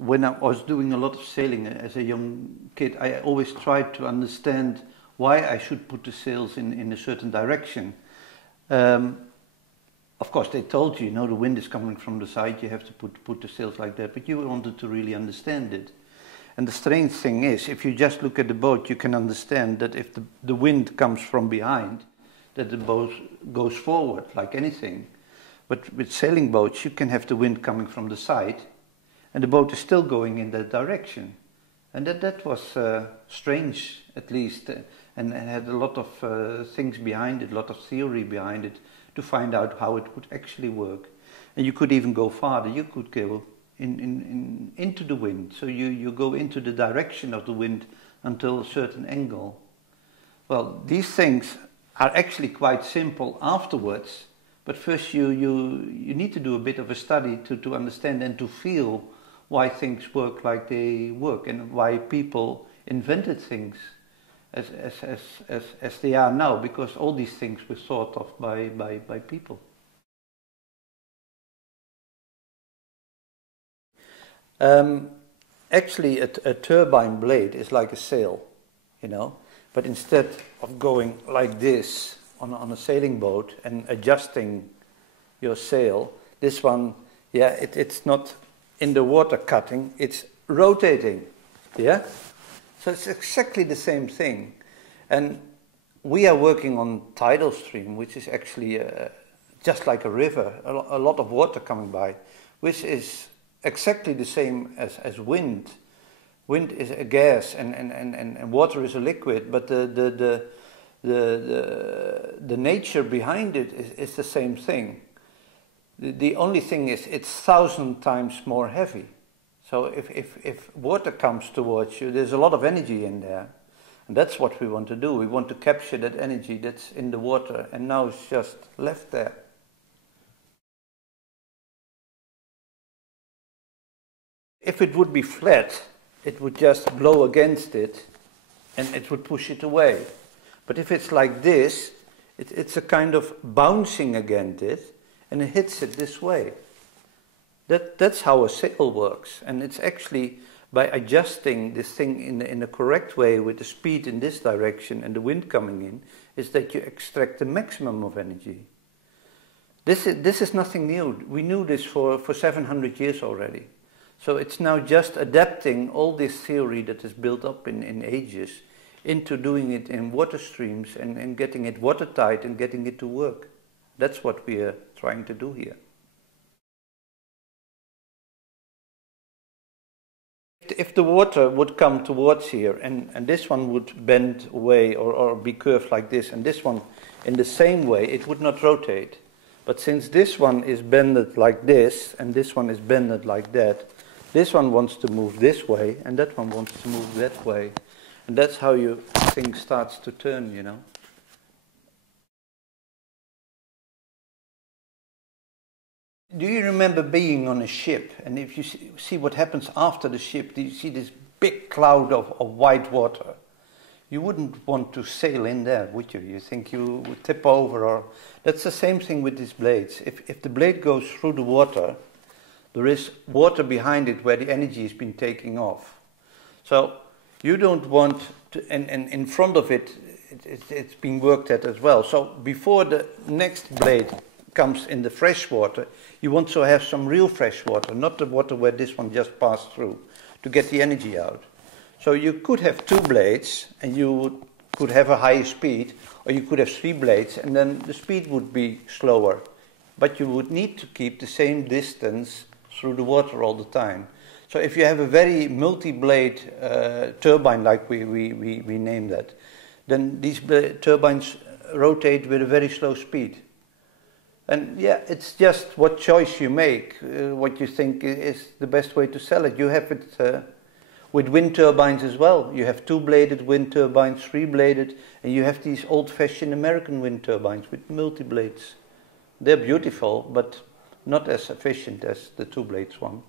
when I was doing a lot of sailing as a young kid, I always tried to understand why I should put the sails in a certain direction. Of course, they told you, the wind is coming from the side, you have to put the sails like that, but you wanted to really understand it. And the strange thing is, if you just look at the boat, you can understand that if the wind comes from behind, that the boat goes forward, like anything. But with sailing boats, you can have the wind coming from the side, and the boat is still going in that direction. And that was strange, at least, and had a lot of things behind it, a lot of theory behind it, to find out how it would actually work. And you could even go farther. You could go into the wind. So you go into the direction of the wind until a certain angle. Well, these things are actually quite simple afterwards, but first you need to do a bit of a study to understand and to feel why things work like they work and why people invented things as they are now, because all these things were thought of by people. Actually, a turbine blade is like a sail, but instead of going like this on a sailing boat and adjusting your sail, this one, it's not in the water cutting, it's rotating, So it's exactly the same thing. And we are working on tidal stream, which is actually just like a river, a lot of water coming by, which is exactly the same as wind. Wind is a gas and water is a liquid, but the nature behind it is the same thing. The only thing is it's 1,000 times more heavy. So if water comes towards you, there's a lot of energy in there. And that's what we want to do. We want to capture that energy that's in the water, and now it's just left there. If it would be flat, it would just blow against it and it would push it away. But if it's like this, it's a kind of bouncing against it, and it hits it this way. That's how a sail works, and it's actually by adjusting this thing in the correct way with the speed in this direction and the wind coming in, is that you extract the maximum of energy. This is nothing new. We knew this for 700 years already. So it's now just adapting all this theory that is built up in ages into doing it in water streams and getting it watertight and getting it to work. That's what we are trying to do here. If the water would come towards here and this one would bend away or be curved like this, and this one in the same way, it would not rotate. But since this one is bended like this and this one is bended like that, this one wants to move this way and that one wants to move that way. And that's how thing starts to turn, Do you remember being on a ship, and if you see what happens after the ship, you see this big cloud of white water? You wouldn't want to sail in there, would you? You think you would tip over, or... That's the same thing with these blades. If the blade goes through the water, there is water behind it where the energy has been taking off. So you don't want to, and in front of it, it's being worked at as well. So before the next blade comes in the fresh water, you want to have some real fresh water, not the water where this one just passed through, to get the energy out. So you could have two blades and you could have a higher speed, or you could have three blades and then the speed would be slower. But you would need to keep the same distance through the water all the time. So if you have a very multi-blade turbine, like we name that, then these turbines rotate with a very slow speed. And it's just what choice you make, what you think is the best way to sell it. You have it with wind turbines as well. You have two-bladed wind turbines, three-bladed, and you have these old-fashioned American wind turbines with multi-blades. They're beautiful, but not as efficient as the two-blades one.